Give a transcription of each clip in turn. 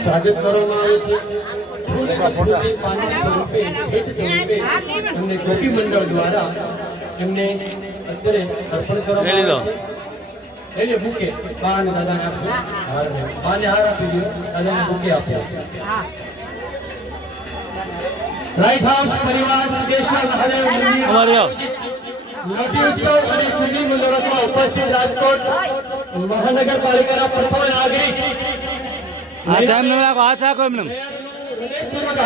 સ્વાગત કરવામાં આવે છે. પાનની સ્વરૂપે ભેટ સ્વરૂપે એમને ગોપી મંડળ દ્વારા એમને અત્યારે અર્પણ કરવામાં આવે છે. એને બુકે પાન દાદાને આપજો. પાને હાર આપી દો, દાદાને બુકે આપો. લાઇટ હાઉસ પરિવાર સિદ્ધેશ્વર મહાદેવ મંદિર મોટી ઉત્સવ અને ચૂંટણી મંડળમાં ઉપસ્થિત રાજકોટ મહાનગરપાલિકાના પ્રથમ નાગરિક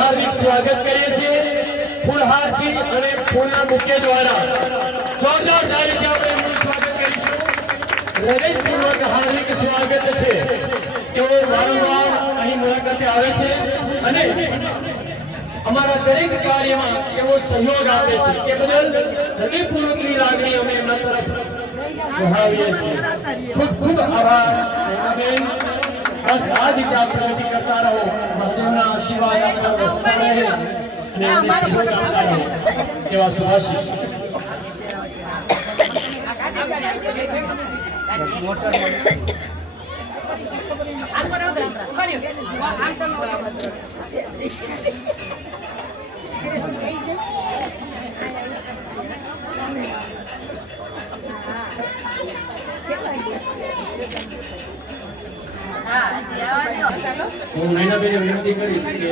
હાર્દિક સ્વાગત કરીએ છીએ. ફૂલહારથી અને ફૂલના બુકે દ્વારા જોરદાર તારીખે આપણે એમનું સ્વાગત કરીશું. હૃદયપૂર્વક હાર્દિક સ્વાગત છે. તેઓ વારંવાર અહીં મુલાકાતે આવે છે અને અમારા દરેક કાર્યમાં એવો સહયોગ આપે છે. તે બદલ હૃદયપૂર્વકની લાગણી અમે એમના તરફ વહાવીએ છીએ. ખૂબ ખૂબ આભાર. બસ આ રીતે આપ પ્રગતિ કરતા રહો. મહાદેવના આશીર્વાદ આપતા વસતા રહે અને એમને સહયોગ આપતા રહો. એવા શુભાશીષ. હું નૈનાબેનને વિનંતી કરીશ કે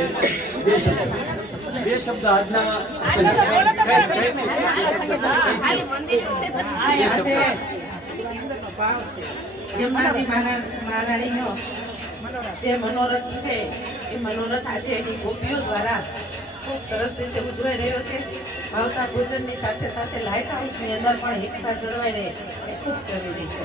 બે શબ્દ આજના મહારાણીનો જે મનોરથ છે એ મનોરથ આજે એની ગોપીઓ દ્વારા ખૂબ સરસ રીતે ઉજવાઈ રહ્યો છે. ભાવતા ભોજનની સાથે સાથે લાઇટ હાઉસની અંદર પણ એકતા જળવાઈ રહે એ ખૂબ જરૂરી છે.